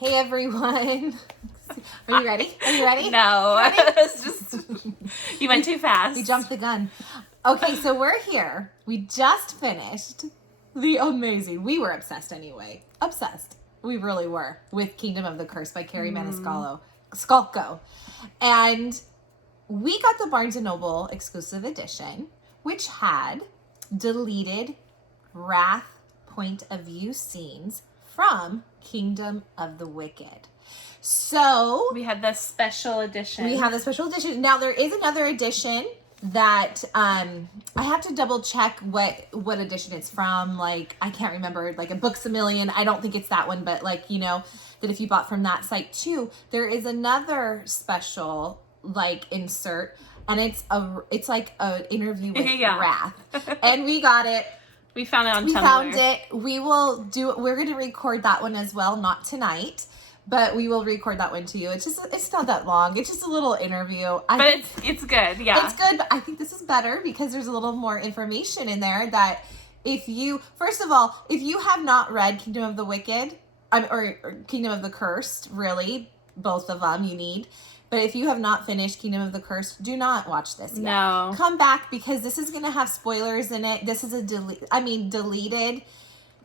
Hey everyone. Are you ready? Are you ready? No. Ready? It's just, you went too fast. You jumped the gun. Okay, so we're here. We just finished the amazing, we were obsessed anyway. Obsessed. We really were. With Kingdom of the Curse by Kerri Maniscalco. And we got the Barnes & Noble exclusive edition, which had deleted Wrath point of view scenes from Kingdom of the Wicked. So we had the special edition. Now there is another edition that I have to double check what edition it's from. Like, I can't remember, like a Books A Million. I don't think it's that one, but like, you know, that if you bought from that site too, there is another special like insert, and it's like an interview with Wrath. And we got it. We found it on Tumblr. We found it. We're going to record that one as well, not tonight, but we will record that one to you. It's not that long. It's just a little interview. But it's good. Yeah. It's good, but I think this is better because there's a little more information in there that first of all, if you have not read Kingdom of the Wicked, or Kingdom of the Cursed, really, both of them you need. But if you have not finished Kingdom of the Cursed, do not watch this yet. No. Come back because this is going to have spoilers in it. This is deleted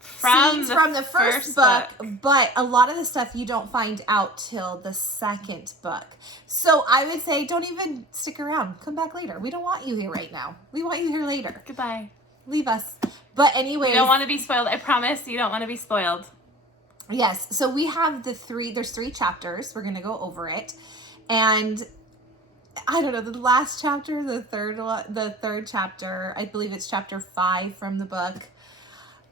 scenes from the first book. But a lot of the stuff you don't find out till the second book. So I would say don't even stick around. Come back later. We don't want you here right now. We want you here later. Goodbye. Leave us. But anyway. You don't want to be spoiled. I promise you don't want to be spoiled. Yes. So we have there's 3 chapters. We're going to go over it. And I don't know, the last chapter, the third chapter, I believe it's chapter 5 from the book.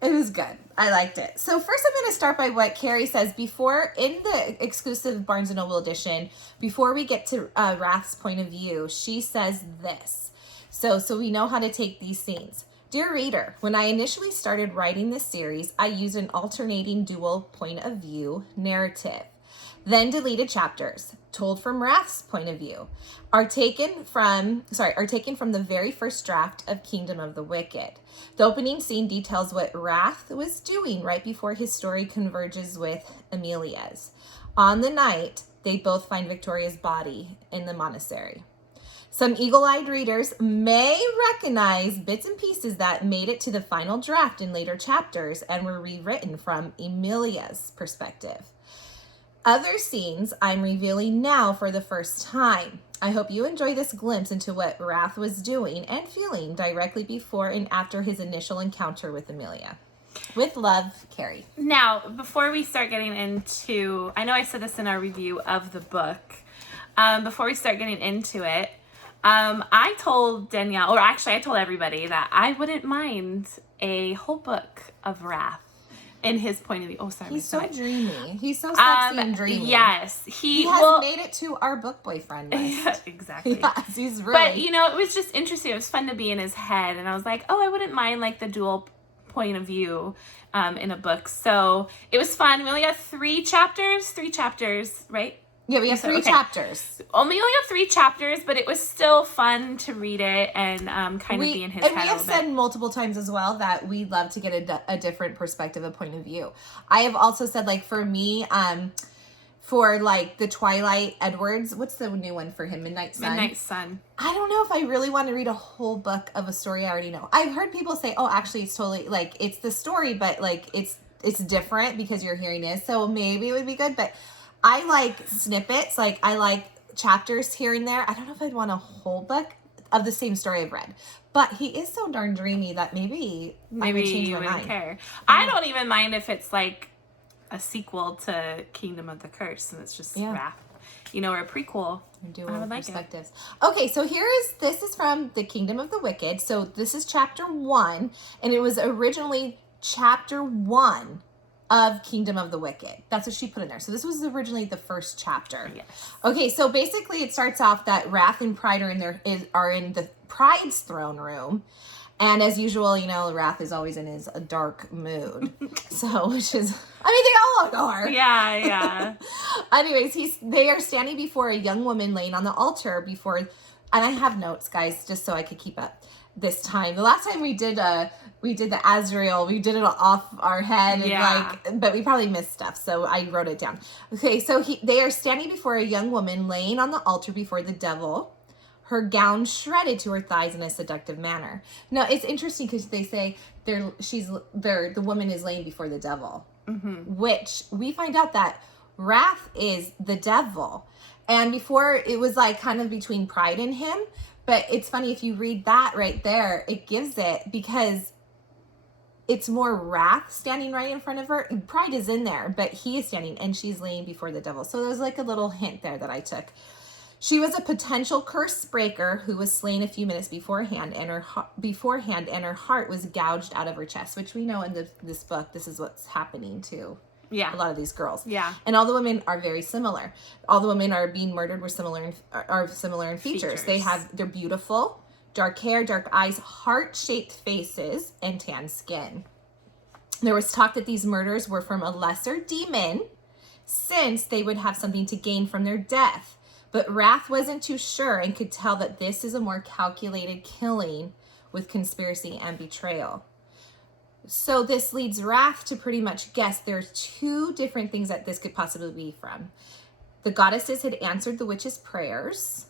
It was good. I liked it. So first I'm going to start by what Kerri says in the exclusive Barnes & Noble edition, before we get to Wrath's point of view, she says this. So we know how to take these scenes. Dear reader, when I initially started writing this series, I used an alternating dual point of view narrative. Then deleted chapters, told from Wrath's point of view, are taken from the very first draft of Kingdom of the Wicked. The opening scene details what Wrath was doing right before his story converges with Emilia's. On the night, they both find Victoria's body in the monastery. Some eagle-eyed readers may recognize bits and pieces that made it to the final draft in later chapters and were rewritten from Emilia's perspective. Other scenes I'm revealing now for the first time. I hope you enjoy this glimpse into what Wrath was doing and feeling directly before and after his initial encounter with Emilia. With love, Kerri. Now, before we start getting into, I know I said this in our review of the book, before we start getting into it, I told Danielle, or actually I told everybody that I wouldn't mind a whole book of Wrath. In his point of view. Oh, sorry. He's so dreamy. He's so sexy and dreamy. Yes. He has made it to our book boyfriend list. Yeah, exactly. Yes, he's really. But, you know, it was just interesting. It was fun to be in his head. And I was like, oh, I wouldn't mind, like, the dual point of view in a book. So it was fun. We only got 3 chapters, right? Yeah, we have 3 chapters. We only have 3 chapters, but it was still fun to read it and kind of be in his head a little bit. And we have said multiple times as well that we love to get a different perspective, a point of view. I have also said, like, for me, for, like, the Twilight Edwards, what's the new one for him? Midnight Sun? Midnight Sun. I don't know if I really want to read a whole book of a story I already know. I've heard people say, oh, actually, it's totally, like, it's the story, but, like, it's different because you're hearing it. So maybe it would be good, but I like snippets, like I like chapters here and there. I don't know if I'd want a whole book of the same story I've read. But he is so darn dreamy that maybe I would change my mind. Wouldn't care. I don't even mind if it's like a sequel to Kingdom of the Curse and it's just Wrath. You know, or a prequel. I would like perspectives. Okay, so this is from the Kingdom of the Wicked. So this is chapter 1, and it was originally chapter 1 of Kingdom of the Wicked. That's what she put in there. So this was originally the first chapter. Yes. Okay, so basically it starts off that Wrath and Pride are in the Pride's throne room. And as usual, you know, Wrath is always in his dark mood. So, which is, I mean, they all look hard. Yeah. Anyways, they are standing before a young woman laying on the altar and I have notes, guys, just so I could keep up. this time. The last time we did the Azrael, we did it off our head, and but we probably missed stuff, so I wrote it down. Okay, so they are standing before a young woman laying on the altar before the devil, her gown shredded to her thighs in a seductive manner. Now, it's interesting because they say the woman is laying before the devil, which we find out that Wrath is the devil. And before, it was like kind of between Pride and him. But it's funny, if you read that right there, it gives it, because it's more Wrath standing right in front of her. Pride is in there, but he is standing and she's laying before the devil. So there's like a little hint there that I took. She was a potential curse breaker who was slain a few minutes beforehand, and her heart was gouged out of her chest, which we know in this book, this is what's happening to a lot of these girls. Yeah. And all the women are very similar. All the women are being murdered were similar in features. They're beautiful, dark hair, dark eyes, heart-shaped faces, and tan skin. There was talk that these murders were from a lesser demon, since they would have something to gain from their death. But Wrath wasn't too sure and could tell that this is a more calculated killing with conspiracy and betrayal. So this leads Wrath to pretty much guess there's two different things that this could possibly be from. The goddesses had answered the witch's prayers,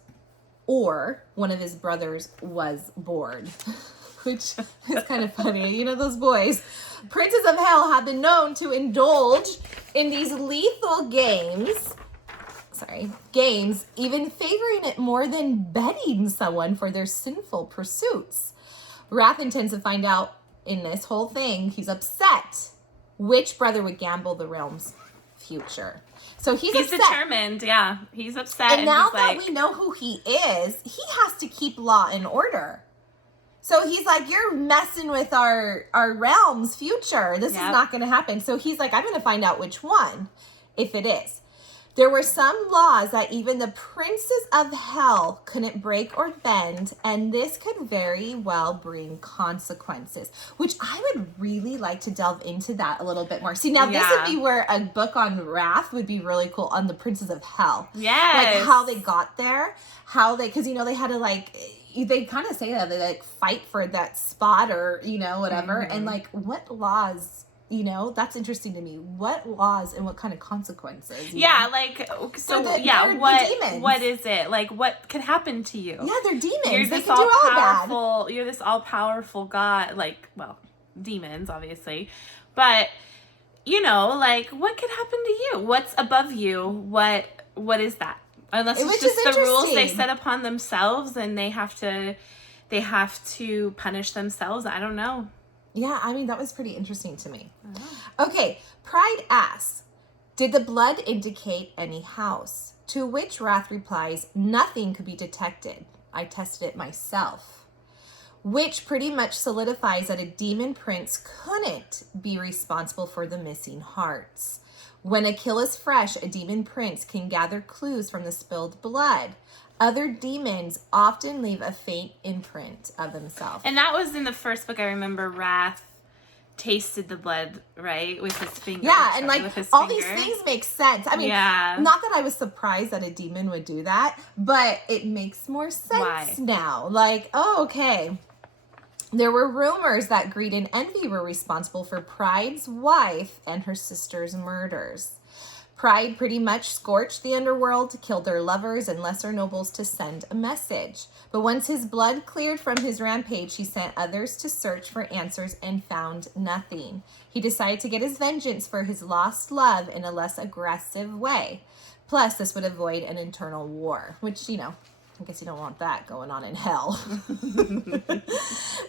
or one of his brothers was bored, which is kind of funny. You know, those boys. Princes of Hell have been known to indulge in these lethal games, even favoring it more than betting someone for their sinful pursuits. Wrath intends to find out in this whole thing, he's upset which brother would gamble the realm's future. So he's upset. Determined, yeah. He's upset. And now that we know who he is, he has to keep law and order. So he's like, you're messing with our realm's future. This is not going to happen. So he's like, I'm going to find out which one, if it is. There were some laws that even the princes of hell couldn't break or bend, and this could very well bring consequences, which I would really like to delve into that a little bit more. See, now this would be where a book on Wrath would be really cool, on the princes of hell. Yes. Like how they got there, because, you know, they had to, like, they kind of say that they, like, fight for that spot or, you know, whatever. And, like, what laws... You know, that's interesting to me. What laws and what kind of consequences? Yeah, like, so, what is it? Like, what could happen to you? Yeah, they're demons. You're they this can do all all-powerful, bad. You're this all-powerful God, like, well, demons, obviously. But, you know, like, what could happen to you? What's above you? What is that? Unless it's just the rules they set upon themselves and they have to punish themselves. I don't know. Yeah, I mean, that was pretty interesting to me. Oh. Okay, Pride asks, did the blood indicate any house? To which Wrath replies, nothing could be detected. I tested it myself. Which pretty much solidifies that a demon prince couldn't be responsible for the missing hearts. When a kill is fresh, a demon prince can gather clues from the spilled blood. Other demons often leave a faint imprint of themselves. And that was in the first book. I remember Wrath tasted the blood, right, with his finger. Yeah, and like all these things make sense. I mean, not that I was surprised that a demon would do that, but it makes more sense now. Like, oh, okay. There were rumors that greed and envy were responsible for Pride's wife and her sister's murders. Pride pretty much scorched the underworld, killed their lovers and lesser nobles to send a message. But once his blood cleared from his rampage, he sent others to search for answers and found nothing. He decided to get his vengeance for his lost love in a less aggressive way. Plus, this would avoid an internal war, which, you know, I guess you don't want that going on in hell.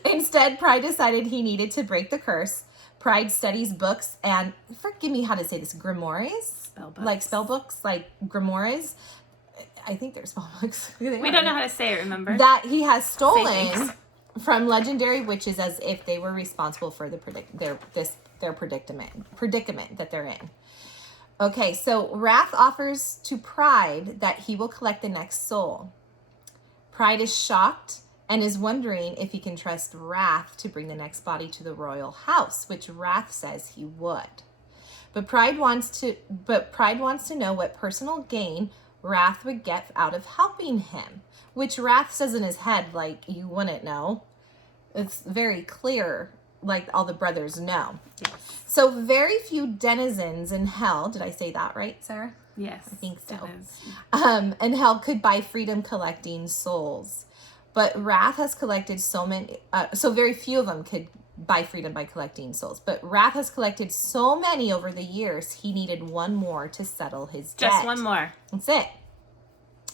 Instead, Pride decided he needed to break the curse. Pride studies books and, forgive me how to say this, grimoires? Like spell books, like grimoires. I think they're spell books. We don't know how to say it, remember? That he has stolen from legendary witches as if they were responsible for their predicament that they're in. Okay, so Wrath offers to Pride that he will collect the next soul. Pride is shocked and is wondering if he can trust Wrath to bring the next body to the royal house, which Wrath says he would. But Pride wants to know what personal gain Wrath would get out of helping him, which Wrath says in his head, like, you wouldn't know. It's very clear, like all the brothers know. Yes. So very few denizens in hell, did I say that right, Sarah? Yes. I think so. It is. And hell could buy freedom collecting souls. But Wrath has collected so many, so very few of them could buy freedom by collecting souls. But Wrath has collected so many over the years, he needed one more to settle his debt. Just one more. That's it.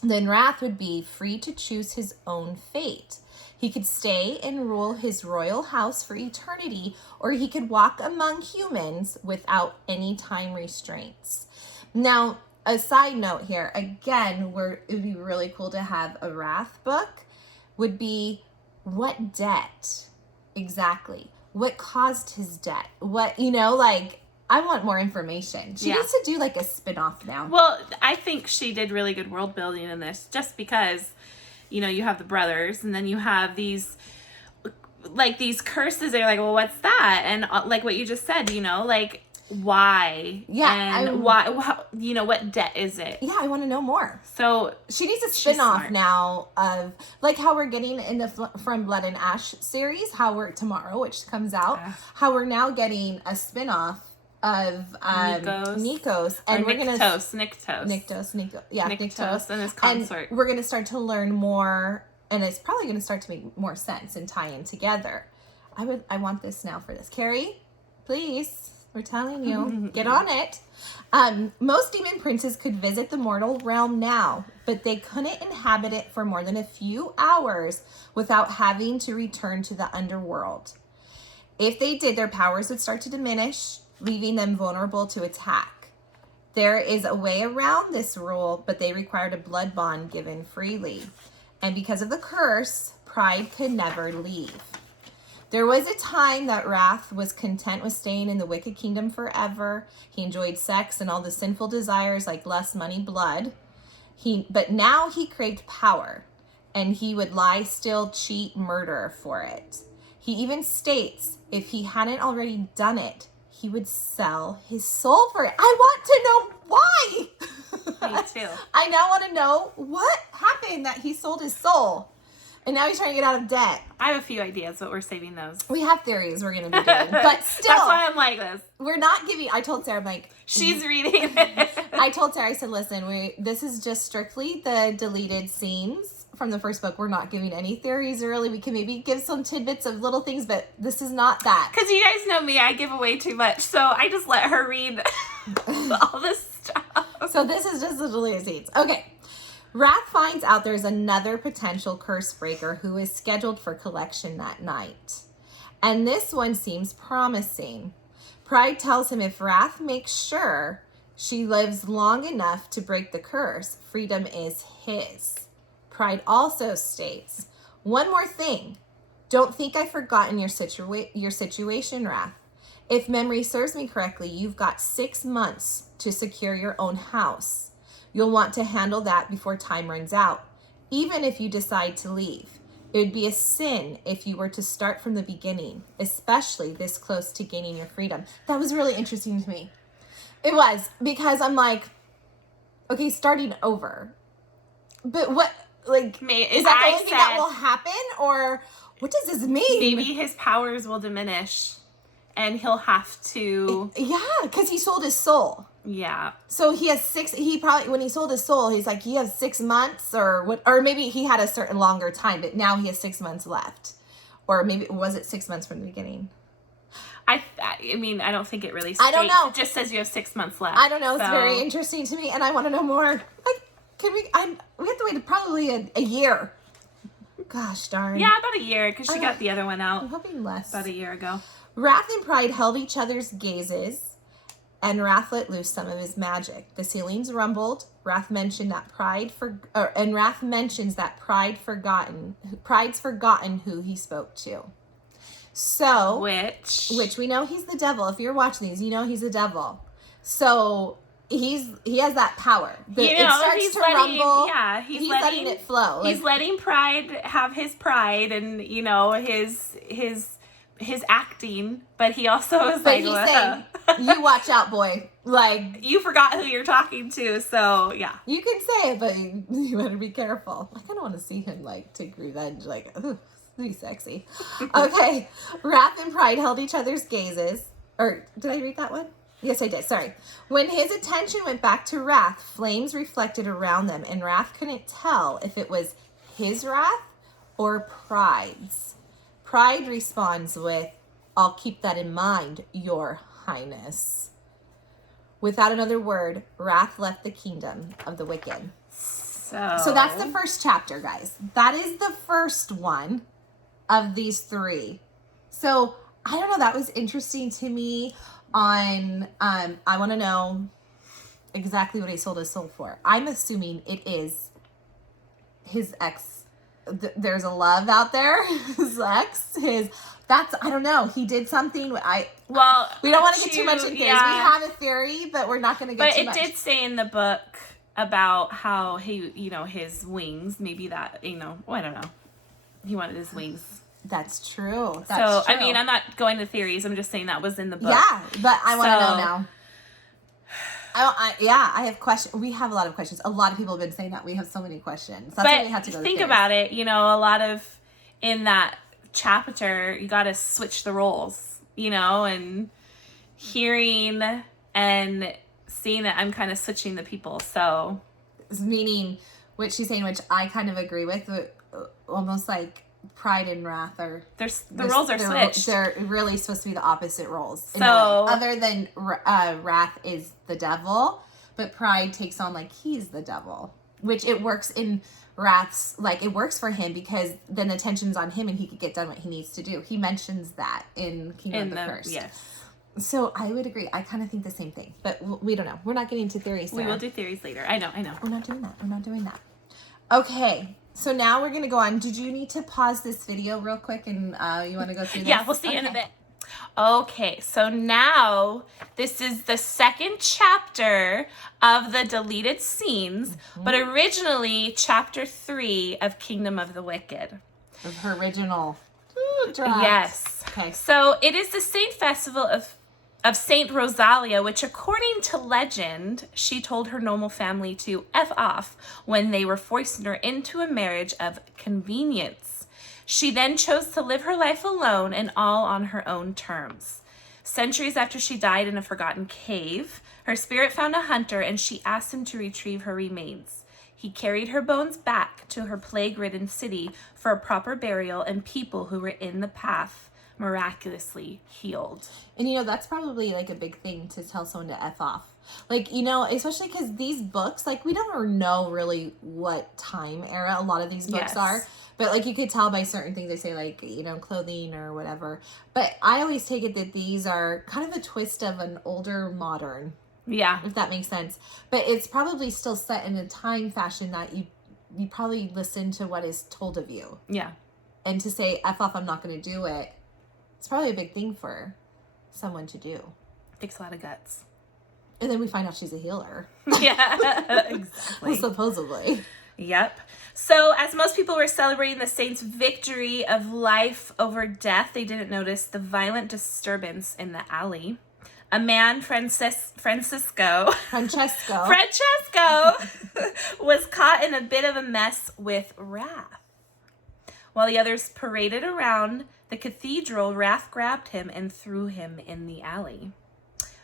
Then Wrath would be free to choose his own fate. He could stay and rule his royal house for eternity, or he could walk among humans without any time restraints. Now, a side note here, again, where it would be really cool to have a Wrath book, would be what debt exactly? What caused his debt? What, like, I want more information. She needs to do like a spin-off now. Well, I think she did really good world building in this, just because, you have the brothers, and then you have these curses. They're like, well, what's that? And like what you just said, like, why? Yeah. And why, what debt is it? Yeah, I want to know more. So she needs a spin-off now of, like how we're getting in the From Blood and Ash series, how we're tomorrow, which comes out, how we're now getting a spin-off of Nikos, and we're gonna Niktos and his consort. And we're gonna start to learn more, and it's probably gonna start to make more sense and tie in together. I want this now for this. Kerri, please, we're telling you, get on it. Most demon princes could visit the mortal realm now, but they couldn't inhabit it for more than a few hours without having to return to the underworld. If they did, their powers would start to diminish, leaving them vulnerable to attack. There is a way around this rule, but they required a blood bond given freely. And because of the curse, Pride could never leave. There was a time that Wrath was content with staying in the wicked kingdom forever. He enjoyed sex and all the sinful desires like lust, money, blood. But now he craved power, and he would lie, steal, cheat, murder for it. He even states if he hadn't already done it, he would sell his soul for it. I want to know why. Me too. I now want to know what happened that he sold his soul. And now he's trying to get out of debt. I have a few ideas, but we're saving those. We have theories we're going to be doing. But still. That's why I'm like this. We're not giving... I told Sarah, I'm like... She's reading it. I told Sarah, I said, listen, this is just strictly the deleted scenes from the first book. We're not giving any theories early. We can maybe give some tidbits of little things, but this is not that. Because you guys know me, I give away too much. So I just let her read all this stuff. So this is just the deleted scenes. Okay. Wrath finds out there's another potential curse breaker who is scheduled for collection that night. And this one seems promising. Pride tells him if Wrath makes sure she lives long enough to break the curse, freedom is his. Pride also states, one more thing. Don't think I've forgotten your situation, Wrath. If memory serves me correctly, you've got 6 months to secure your own house. You'll want to handle that before time runs out, even if you decide to leave. It would be a sin if you were to start from the beginning, especially this close to gaining your freedom. That was really interesting to me. It was, because I'm like, okay, starting over. But what, like, is that the only thing that will happen? Or what does this mean? Maybe his powers will diminish and he'll have to... Yeah, because he sold his soul. Yeah. So he has when he sold his soul, he's like, he has 6 months or maybe he had a certain longer time, but now he has 6 months left. Or maybe, was it 6 months from the beginning? I mean, I don't think it really states. I don't know. It just says you have 6 months left. I don't know. It's very interesting to me, and I want to know more. Like, we have to wait probably a year. Gosh darn. Yeah, about a year, because she got the other one out. I'm hoping less. About a year ago. Wrath and Pride held each other's gazes, and Wrath let loose some of his magic. The ceilings rumbled. Wrath mentioned that Pride's forgotten who he spoke to. So, which we know he's the devil. If you're watching these, you know he's the devil. So he has that power. It starts to rumble. Yeah, he's letting it flow. He's letting Pride have his pride and his acting, but he also is but he's saying, you watch out, boy. Like, you forgot who you're talking to, so yeah. You can say it, but you better be careful. I kind of want to see him like take revenge. Like, ooh, Be sexy. Okay. Wrath and pride held each other's gazes. Or did I read that one? Yes, I did. Sorry. When his attention went back to Wrath, flames reflected around them, and Wrath couldn't tell if it was his wrath or Pride's. Pride responds with, I'll keep that in mind, Your Highness. Without another word, Wrath left the kingdom of the wicked. So that's the first chapter, guys. That is the first one of these three. So I don't know, that was interesting to me on, I want to know exactly what he sold his soul for. I'm assuming it is his ex. There's a love out there. His ex, I don't know. He did something. We don't want to get too much in theories. Yeah. We have a theory, but we're not going to get too much. But it did say in the book about how his wings, maybe that, I don't know. He wanted his wings. That's true. I mean, I'm not going to theories. I'm just saying that was in the book. Yeah, but I want to know now. I have questions. We have a lot of questions. A lot of people have been saying that. We have so many questions. That's why we have to go to think about it. A lot of, in that chapter, you got to switch the roles, and hearing and seeing that I'm kind of switching the people. So, meaning what she's saying, which I kind of agree with, almost like Pride and Wrath are the roles are switched. They're really supposed to be the opposite roles. So other than Wrath is the devil, but Pride takes on like he's the devil, which it works in Wrath's, like it works for him because then the tension's on him and he could get done what he needs to do. He mentions that in Kingdom of the Curse. Yes. So I would agree. I kind of think the same thing, but we don't know. We're not getting into theories. We will do theories later. I know. We're not doing that. Okay. So now we're going to go on. Did you need to pause this video real quick and you want to go through this? Yeah, we'll see you in a bit. Okay, so now this is the second chapter of the deleted scenes, but originally chapter 3 of Kingdom of the Wicked. Of her original draft. Yes. Okay. So it is the Saint Festival of Saint Rosalia, which according to legend, she told her noble family to F off when they were forcing her into a marriage of convenience. She then chose to live her life alone and all on her own terms. Centuries after she died in a forgotten cave, her spirit found a hunter and she asked him to retrieve her remains. He carried her bones back to her plague-ridden city for a proper burial, and people who were in the path miraculously healed. And that's probably like a big thing to tell someone to F off. Like, especially because these books, like we don't know really what time era a lot of these books are. But like you could tell by certain things they say, like, clothing or whatever. But I always take it that these are kind of a twist of an older modern. Yeah. If that makes sense. But it's probably still set in a time fashion that you probably listen to what is told of you. Yeah. And to say, F off, I'm not going to do it. It's probably a big thing for someone to do. Takes a lot of guts. And then we find out she's a healer. Yeah, exactly. Supposedly. Yep. So as most people were celebrating the saint's victory of life over death, they didn't notice the violent disturbance in the alley. A man, Francesco, was caught in a bit of a mess with Wrath. While the others paraded around the cathedral, Wrath grabbed him and threw him in the alley.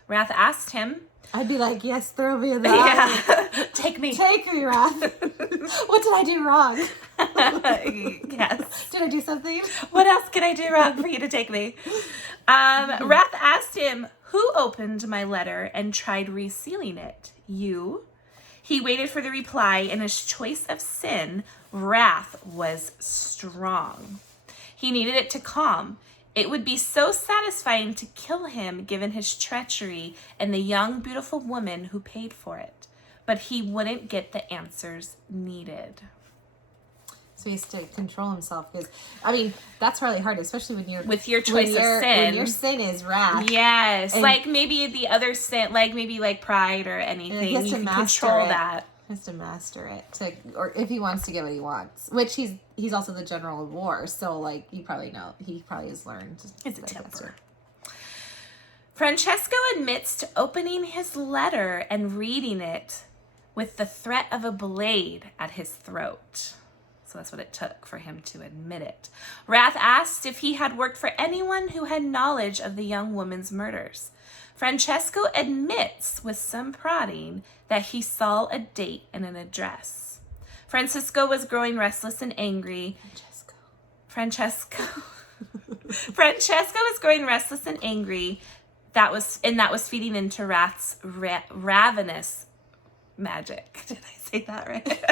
Wrath asked him... I'd be like, yes, throw me in the alley. Take me, Wrath. What did I do wrong? Yes. Did I do something? What else can I do wrong for you to take me? Wrath asked him, who opened my letter and tried resealing it? You? He waited for the reply. In his choice of sin, Wrath was strong. He needed it to calm. It would be so satisfying to kill him given his treachery and the young, beautiful woman who paid for it. But he wouldn't get the answers needed. So he has to control himself because, that's really hard, especially when you're... With your choice of sin. When your sin is wrath. Yes. And like maybe the other sin, like maybe like pride or anything. He has to control that. He has to master it or if he wants to get what he wants, which he's also the general of war. So like you probably know, he probably has learned. It's a temper. Francesco admits to opening his letter and reading it with the threat of a blade at his throat. So that's what it took for him to admit it. Wrath asked if he had worked for anyone who had knowledge of the young woman's murders. Francesco admits, with some prodding, that he saw a date and an address. Francisco was growing restless and angry. Francesco was growing restless and angry. That was feeding into Wrath's ravenous magic. Did I say that right?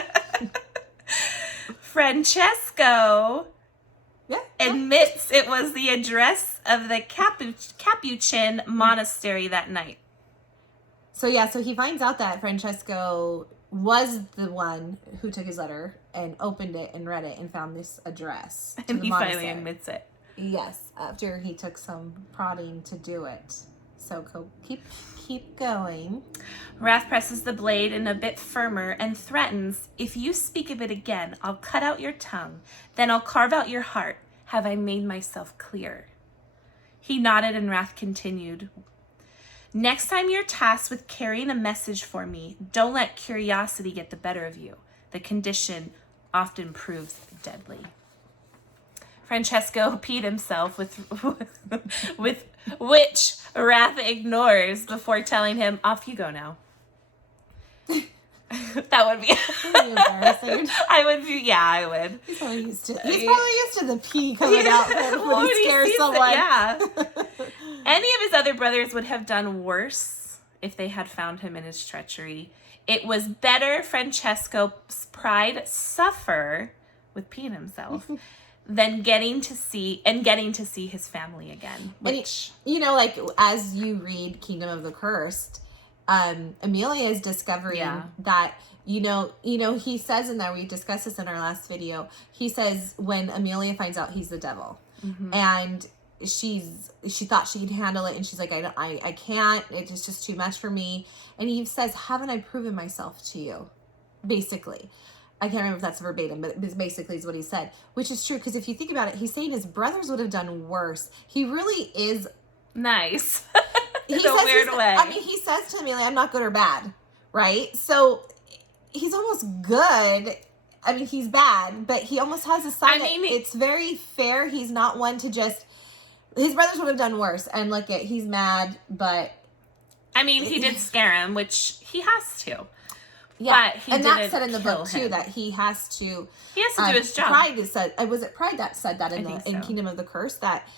Francesco admits it was the address of the Capuchin monastery that night. So he finds out that Francesco was the one who took his letter and opened it and read it and found this address. And he finally admits it. Yes, after he took some prodding to do it. So keep going. Wrath presses the blade in a bit firmer and threatens, if you speak of it again, I'll cut out your tongue. Then I'll carve out your heart. Have I made myself clear? He nodded and Wrath continued. Next time you're tasked with carrying a message for me, don't let curiosity get the better of you. The condition often proves deadly. Francesco peed himself with which Wrath ignores before telling him, off you go now. That would be embarrassing. I would. He's probably used to the pee coming out when he scares someone. Yeah. Any of his other brothers would have done worse if they had found him in his treachery. It was better Francesco's pride suffer with peeing himself than getting to see his family again. Which, like as you read Kingdom of the Cursed, Emilia is discovering that, he says in there, we discussed this in our last video, he says when Emilia finds out he's the devil, and she thought she could handle it, and she's like, I can't, it's just too much for me. And he says, haven't I proven myself to you? Basically. I can't remember if that's verbatim, but this basically is what he said, which is true, because if you think about it, he's saying his brothers would have done worse. He really is nice. In a weird way. I mean, he says to Emilia, I'm not good or bad, right? So he's almost good. I mean, he's bad, but he almost has a side. It's very fair. He's not one to just... His brothers would have done worse. And look at, he's mad, but... I mean, he did scare him, which he has to. Yeah, but he and didn't that's said in the book him. too, that he has to... He has to do his job. Pride is said... Was it Pride that said that in Kingdom of the Curse? That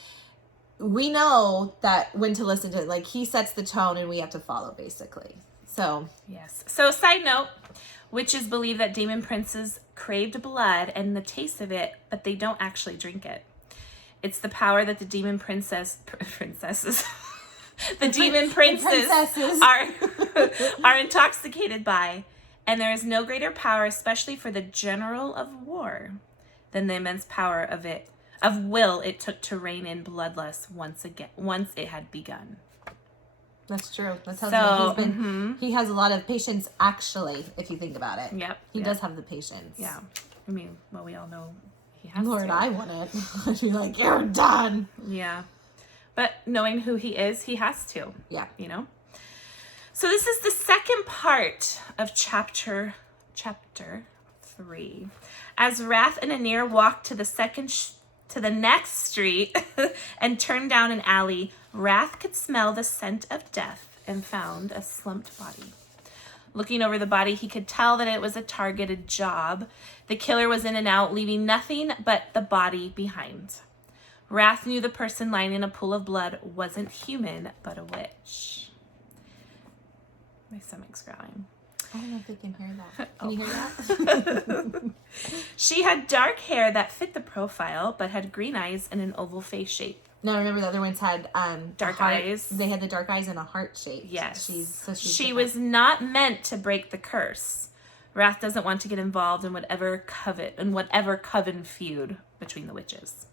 we know that when to listen to, like, he sets the tone and we have to follow, basically. So... Yes. So, side note, witches believe that demon princes craved blood and the taste of it, but they don't actually drink it. It's the power that the demon princesses... the demon princes are intoxicated by. And there is no greater power, especially for the general of war, than the immense power of will it took to rein in bloodlust once it had begun. That's true. That tells me he has a lot of patience, actually, if you think about it. Yep. He does have the patience. Yeah. I mean, well, we all know he has Lord, to. I want it. I'd be like, you're done. Yeah. But knowing who he is, he has to. Yeah. So this is the second part of chapter 3. As Wrath and Anir walked to the next street and turned down an alley, Wrath could smell the scent of death and found a slumped body. Looking over the body, he could tell that it was a targeted job. The killer was in and out, leaving nothing but the body behind. Wrath knew the person lying in a pool of blood wasn't human, but a witch. My stomach's growling. I don't know if they can hear that. Can you hear that? She had dark hair that fit the profile, but had green eyes and an oval face shape. No, remember the other ones had dark eyes. They had the dark eyes and a heart shape. Yes. She different. was not meant to break the curse. Wrath doesn't want to get involved in whatever coven feud between the witches.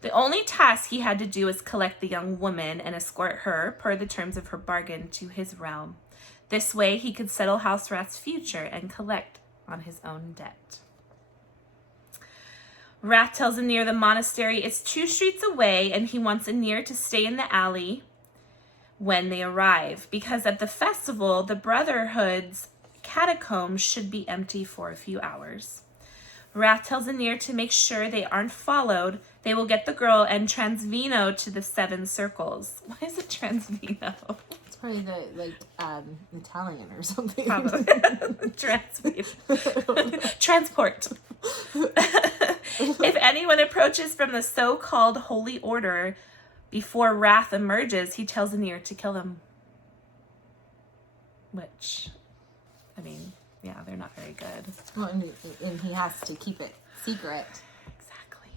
The only task he had to do was collect the young woman and escort her, per the terms of her bargain, to his realm. This way, he could settle House Wrath's future and collect on his own debt. Wrath tells Anir the monastery is 2 streets away, and he wants Anir to stay in the alley when they arrive, because at the festival, the Brotherhood's catacombs should be empty for a few hours. Wrath tells Anir to make sure they aren't followed. They will get the girl and transvino to the 7 circles. Why is it transvino? It's probably the Italian or something. Transport. If anyone approaches from the so-called holy order before Wrath emerges, he tells Anir to kill them. Which, I mean, yeah, they're not very good. Well, and he has to keep it secret. Exactly.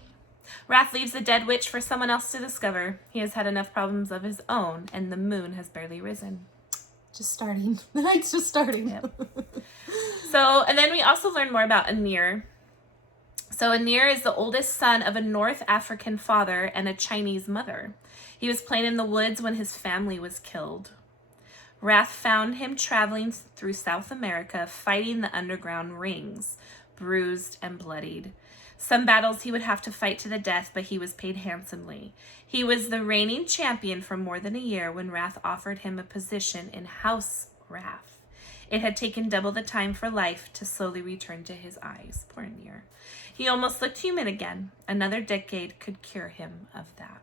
Wrath leaves the dead witch for someone else to discover. He has had enough problems of his own, and the moon has barely risen. Just starting. The night's just starting. Yep. So, and then we also learn more about Anir. So Anir is the oldest son of a North African father and a Chinese mother. He was playing in the woods when his family was killed. Wrath found him traveling through South America, fighting the underground rings, bruised and bloodied. Some battles he would have to fight to the death, but he was paid handsomely. He was the reigning champion for more than a year when Wrath offered him a position in House Wrath. It had taken double the time for life to slowly return to his eyes. Poor Anir. He almost looked human again. Another decade could cure him of that.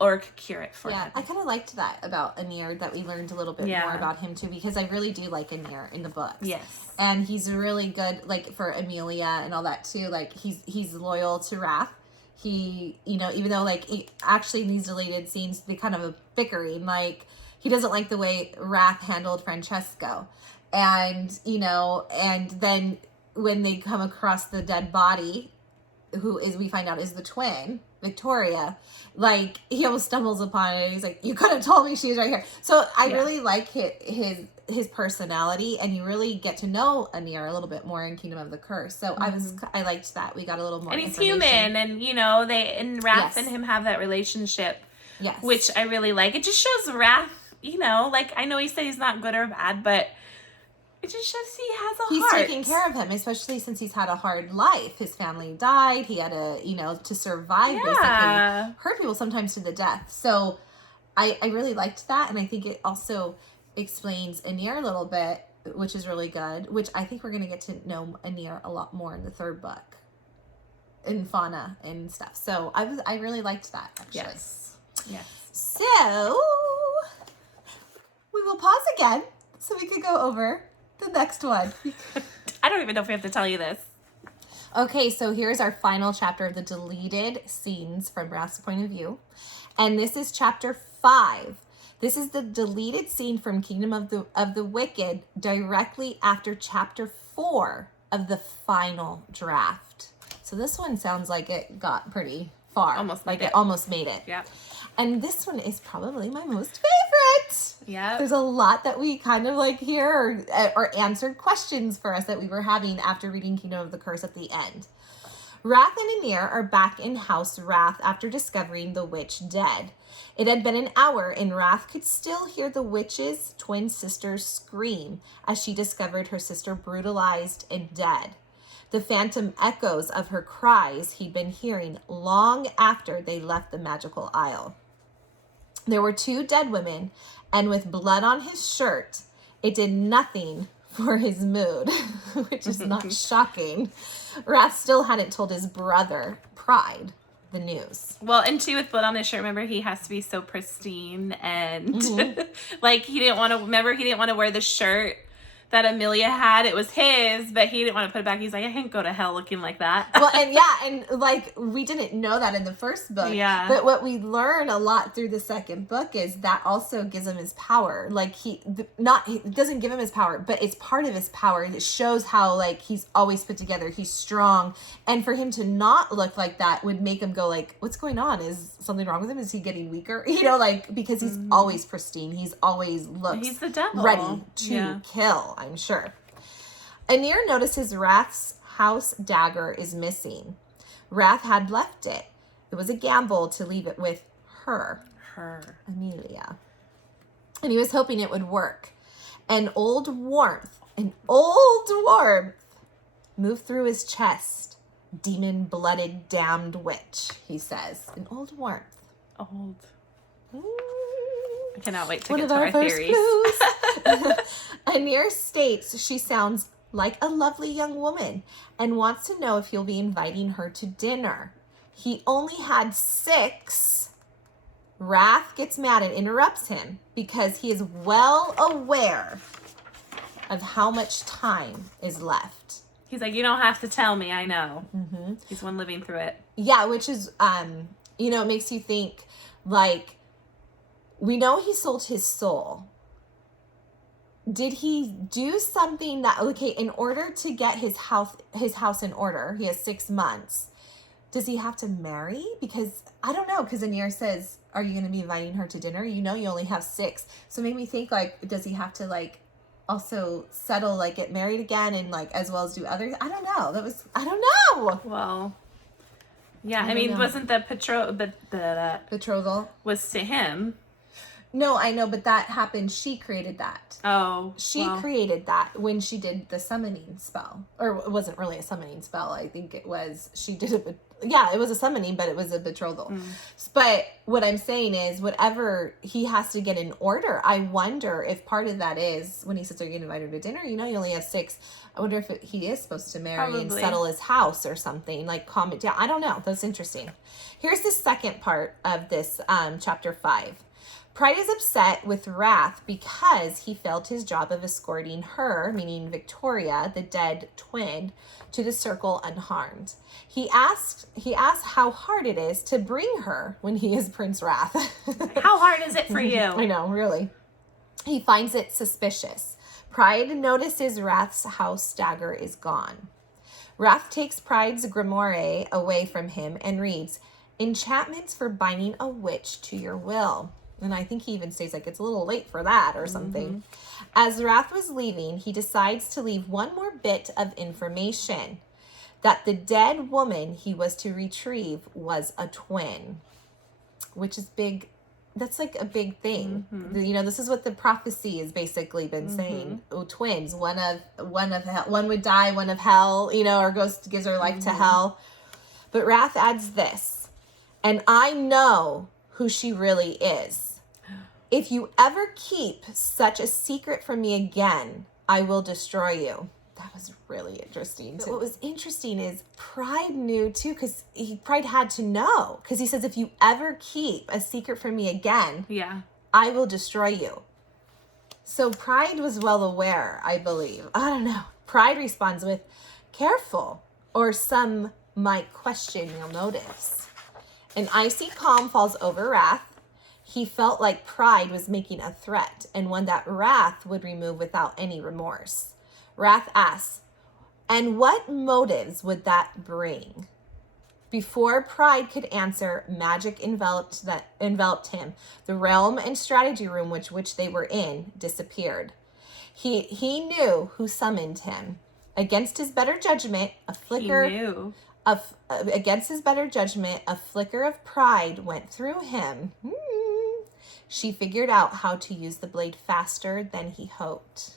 Or could cure it for him. I kind of liked that about Anir, that we learned a little bit more about him too, because I really do like Anir in the books. Yes. And he's really good, like, for Emilia and all that too. Like, he's loyal to Wrath. He, even though, like, actually in these deleted scenes, they kind of a bickering. Like, he doesn't like the way Wrath handled Francesco. And, and then when they come across the dead body, who is, we find out, is the twin, Victoria, like, he almost stumbles upon it, and he's like, you could have told me she was right here. So I really like his personality, and you really get to know Anir a little bit more in Kingdom of the Curse. So I liked that. We got a little more and he's human, and Wrath and him have that relationship, which I really like. It just shows Wrath, like, I know he said he's not good or bad, but it just shows he has a heart. He's taking care of him, especially since he's had a hard life. His family died. He had to survive, basically. Hurt people sometimes to the death. So I really liked that. And I think it also explains Anir a little bit, which is really good, which I think we're going to get to know Anir a lot more in the 3rd book. In Fauna and stuff. So I really liked that, actually. Yes. So we will pause again so we could go over the next one. I don't even know if we have to tell you this. Okay, so here's our final chapter of the deleted scenes from Wrath's point of view. And this is chapter 5. This is the deleted scene from Kingdom of the Wicked directly after chapter 4 of the final draft. So this one sounds like it got pretty far. It almost made it. Yeah. And this one is probably my most favorite. Yeah. There's a lot that we kind of like hear or answered questions for us that we were having after reading Kingdom of the Curse at the end. Wrath and Anir are back in House Wrath after discovering the witch dead. It had been an hour, and Wrath could still hear the witch's twin sister's scream as she discovered her sister brutalized and dead. The phantom echoes of her cries he'd been hearing long after they left the magical isle. There were 2 dead women, and with blood on his shirt, it did nothing for his mood, which is not shocking. Wrath still hadn't told his brother, Pride, the news. Well, and too, with blood on his shirt, remember, he has to be so pristine, and like, he didn't want to wear the shirt that Emilia had. It was his, but he didn't want to put it back. He's like, I can't go to hell looking like that. Well, and like, we didn't know that in the first book. Yeah. But what we learn a lot through the second book is that also gives him his power. Like, it doesn't give him his power, but it's part of his power. And it shows how, like, he's always put together. He's strong. And for him to not look like that would make him go, like, what's going on? Is something wrong with him? Is he getting weaker? Like, because he's always pristine. He's always looks He's the devil. Ready to kill, I'm sure. Anir notices Wrath's house dagger is missing. Wrath had left it. It was a gamble to leave it with her, Emilia. And he was hoping it would work. An old warmth moved through his chest. Demon-blooded damned witch, he says. An old warmth. Old. Ooh. I cannot wait to One get of to our our first theories. clues. Anir states she sounds like a lovely young woman and wants to know if you'll be inviting her to dinner. He only had 6. Wrath gets mad and interrupts him because he is well aware of how much time is left. He's like, you don't have to tell me, I know. Mm-hmm. He's one living through it. Yeah, which is, it makes you think, like, we know he sold his soul. Did he do something that, okay, in order to get his house in order, he has 6 months. Does he have to marry? Because, I don't know, because Anir says, are you going to be inviting her to dinner? You only have 6. So it made me think, like, does he have to, like, also settle, like, get married again and, like, as well as do others? I don't know. I don't know. Well, yeah, I mean, wasn't the betrothal was to him? No, I know, but that happened. She created that. Oh. She created that when she did the summoning spell. Or it wasn't really a summoning spell. I think it was, it was a summoning, but it was a betrothal. Mm. But what I'm saying is, whatever he has to get in order, I wonder if part of that is, when he says, are you going to invite her to dinner? You only have 6. I wonder if he is supposed to marry and settle his house or something, like calm it down. I don't know. That's interesting. Here's the second part of this chapter 5. Pride is upset with Wrath because he failed his job of escorting her, meaning Victoria, the dead twin, to the circle unharmed. He asks how hard it is to bring her when he is Prince Wrath. How hard is it for you? I know, really. He finds it suspicious. Pride notices Wrath's house dagger is gone. Wrath takes Pride's grimoire away from him and reads, enchantments for binding a witch to your will. And I think he even states, like, it's a little late for that or something. Mm-hmm. As Wrath was leaving, he decides to leave one more bit of information. That the dead woman he was to retrieve was a twin. Which is big. That's, like, a big thing. Mm-hmm. This is what the prophecy has basically been saying. Oh, twins. One of hell. One would die, one of hell, or gives her life to hell. But Wrath adds this. And I know who she really is. If you ever keep such a secret from me again, I will destroy you. That was really interesting. But what was interesting is Pride knew too, because Pride had to know. Because he says, if you ever keep a secret from me again, I will destroy you. So Pride was well aware, I believe. I don't know. Pride responds with, careful, or some might question your motives. An icy calm falls over Wrath. He felt like Pride was making a threat, and one that Wrath would remove without any remorse. Wrath asks, and what motives would that bring? Before Pride could answer, magic enveloped him. The realm and strategy room which they were in disappeared. He knew who summoned him. Against his better judgment, a flicker of pride went through him. She figured out how to use the blade faster than he hoped.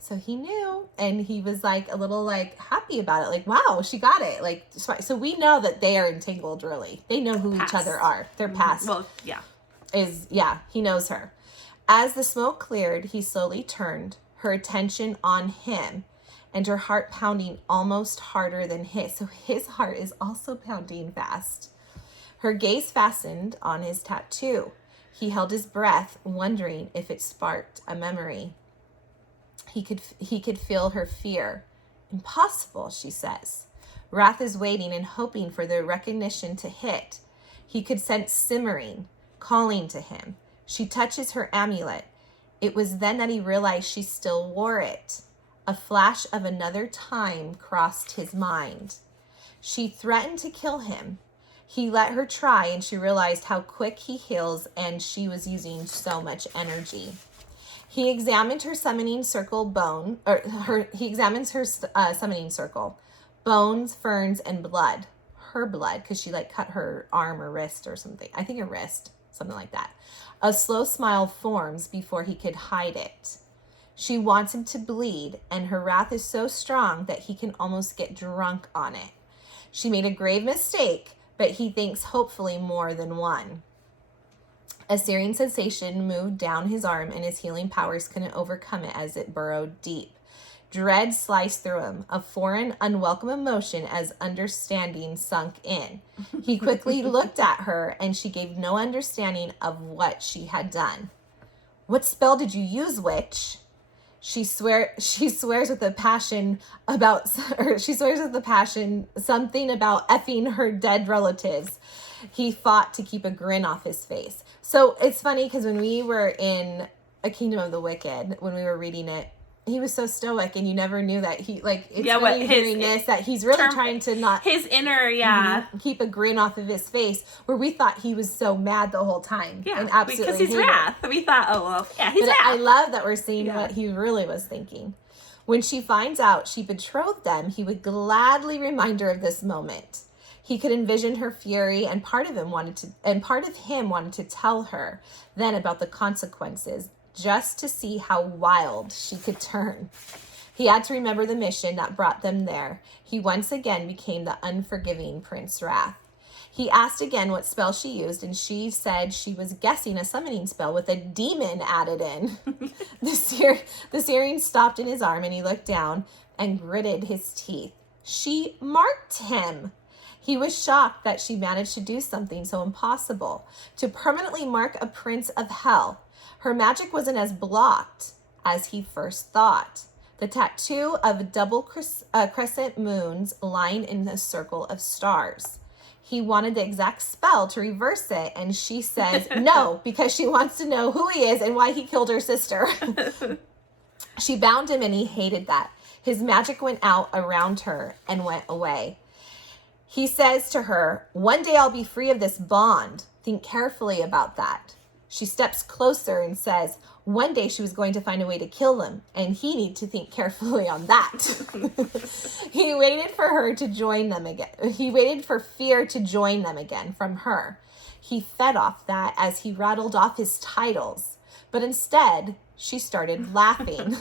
So he knew, and he was like a little like happy about it. Like, wow, she got it. Like, so we know that they are entangled, really. They know who each other are. They're past. Well, he knows her. As the smoke cleared, he slowly turned, her attention on him, and her heart pounding almost harder than his. So his heart is also pounding fast. Her gaze fastened on his tattoo. He held his breath, wondering if it sparked a memory. He could feel her fear. Impossible, she says. Wrath is waiting and hoping for the recognition to hit. He could sense simmering, calling to him. She touches her amulet. It was then that he realized she still wore it. A flash of another time crossed his mind. She threatened to kill him. He let her try, and she realized how quick he heals, and she was using so much energy. He examined her summoning circle summoning circle. Bones, ferns, and blood. Her blood, because she cut her arm or wrist or something. I think her wrist, something like that. A slow smile forms before he could hide it. She wants him to bleed, and her wrath is so strong that he can almost get drunk on it. She made a grave mistake, but he thinks hopefully more than one. A searing sensation moved down his arm, and his healing powers couldn't overcome it as it burrowed deep. Dread sliced through him, a foreign, unwelcome emotion as understanding sunk in. He quickly looked at her, and she gave no understanding of what she had done. What spell did you use, witch? She swears with a passion something about effing her dead relatives. He fought to keep a grin off his face. So it's funny because when we were in A Kingdom of the Wicked, when we were reading it, he was so stoic, and you never knew that he, like, it's really hearing this, that he's really trying to not... His inner, keep a grin off of his face, where we thought he was so mad the whole time. Yeah, and absolutely because he's wrath. We thought, oh, well, yeah, he's but wrath. I love that we're seeing what he really was thinking. When she finds out she betrothed them, he would gladly remind her of this moment. He could envision her fury, and part of him wanted to tell her then about the consequences, just to see how wild she could turn. He had to remember the mission that brought them there. He once again became the unforgiving Prince Wrath. He asked again what spell she used, and she said she was guessing a summoning spell with a demon added in. The searing stopped in his arm, and he looked down and gritted his teeth. She marked him. He was shocked that she managed to do something so impossible, to permanently mark a prince of hell. Her magic wasn't as blocked as he first thought. The tattoo of double crescent moons lying in a circle of stars. He wanted the exact spell to reverse it, and she says no, because she wants to know who he is and why he killed her sister. She bound him, and he hated that. His magic went out around her and went away. He says to her, one day I'll be free of this bond. Think carefully about that. She steps closer and says, one day she was going to find a way to kill him, and he need to think carefully on that. He waited for her to join them again. He waited for fear to join them again from her. He fed off that as he rattled off his titles. But instead, she started laughing.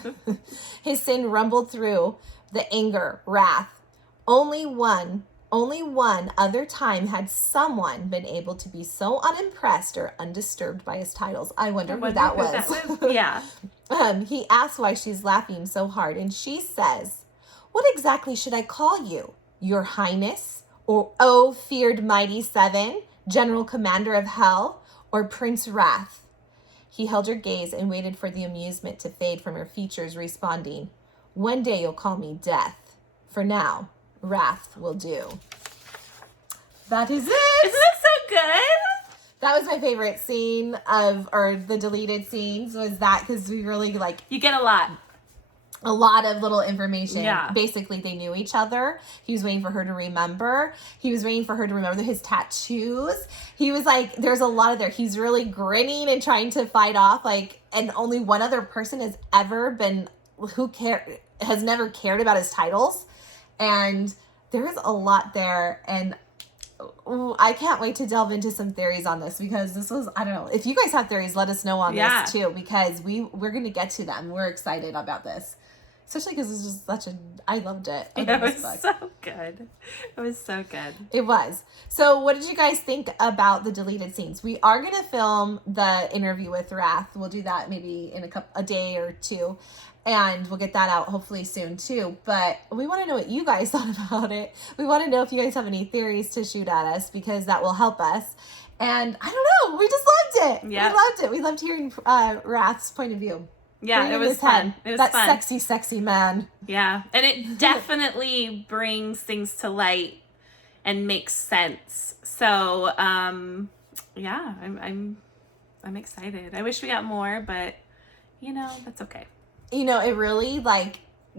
His sin rumbled through the anger, wrath. Only one other time had someone been able to be so unimpressed or undisturbed by his titles. I wonder who that was. Yeah. He asks why she's laughing so hard, and she says, what exactly should I call you? Your Highness? Or, oh, feared mighty Seven, General Commander of Hell? Or Prince Wrath? He held her gaze and waited for the amusement to fade from her features, responding, one day you'll call me Death. For now, Wrath will do. That is it. Isn't that so good? That was my favorite scene or the deleted scenes was that, because we really you get a lot of little information. Yeah. Basically, they knew each other. He was waiting for her to remember. He was waiting for her to remember his tattoos. He was like, there's a lot of there. He's really grinning and trying to fight off, and only one other person has ever been, has never cared about his titles. And there's a lot there, and I can't wait to delve into some theories on this, because this was, I don't know, if you guys have theories, let us know on this too, because we're going to get to them. We're excited about this, especially because it's just I loved it. It was so good. It was so good. It was. So what did you guys think about the deleted scenes? We are going to film the interview with Wrath. We'll do that maybe in a day or two. And we'll get that out hopefully soon too. But we want to know what you guys thought about it. We want to know if you guys have any theories to shoot at us, because that will help us. And I don't know, we just loved it. Yeah. We loved it. We loved hearing Wrath's point of view. Yeah, it was fun. It was that fun. Sexy, sexy man. Yeah, and it definitely brings things to light and makes sense. So, yeah, I'm excited. I wish we got more, but that's okay. It really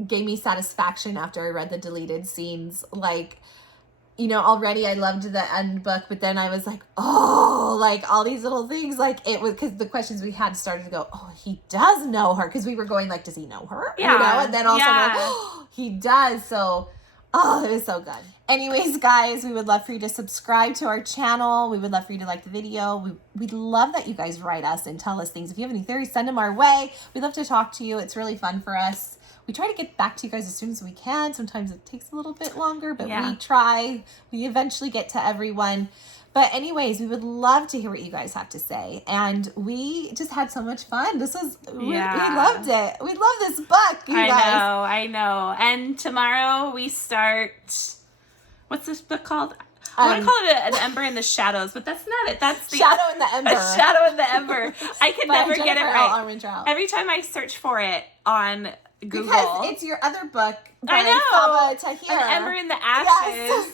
gave me satisfaction after I read the deleted scenes. Already I loved the end book, but then I was like, oh, all these little things, it was, because the questions we had started to go, oh, he does know her, because we were going does he know her? Yeah. And then also oh, he does. So, it was so good. Anyways, guys, we would love for you to subscribe to our channel. We would love for you to like the video. We'd love that you guys write us and tell us things. If you have any theories, send them our way. We'd love to talk to you. It's really fun for us. We try to get back to you guys as soon as we can. Sometimes it takes a little bit longer, but Yeah. we try. We eventually get to everyone. But anyways, we would love to hear what you guys have to say. And we just had so much fun. This was, we loved it. We love this book, you guys. I know. And tomorrow we start, what's this book called? I want to call it An Ember in the Shadows, but that's not it. That's the Shadow in the Ember. A Shadow in the Ember. I can never get it right. Every time I search for it on Google. Because it's your other book by I know. Saba Tahir. An Ember in the Ashes. Yes.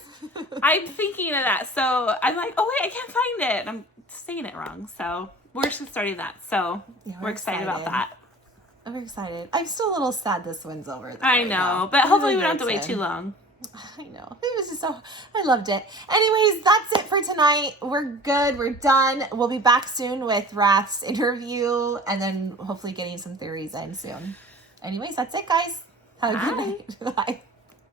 I'm thinking of that. So I'm like, oh wait, I can't find it. I'm saying it wrong. So we're just starting that. So we're excited about that. I'm excited. I'm still a little sad this one's over. I know, but hopefully we don't have to wait too long. I know. It was just so, I loved it. Anyways, that's it for tonight. We're good. We're done. We'll be back soon with Rath's interview and then hopefully getting some theories in soon. Anyways, that's it, guys. Have a good night. Bye.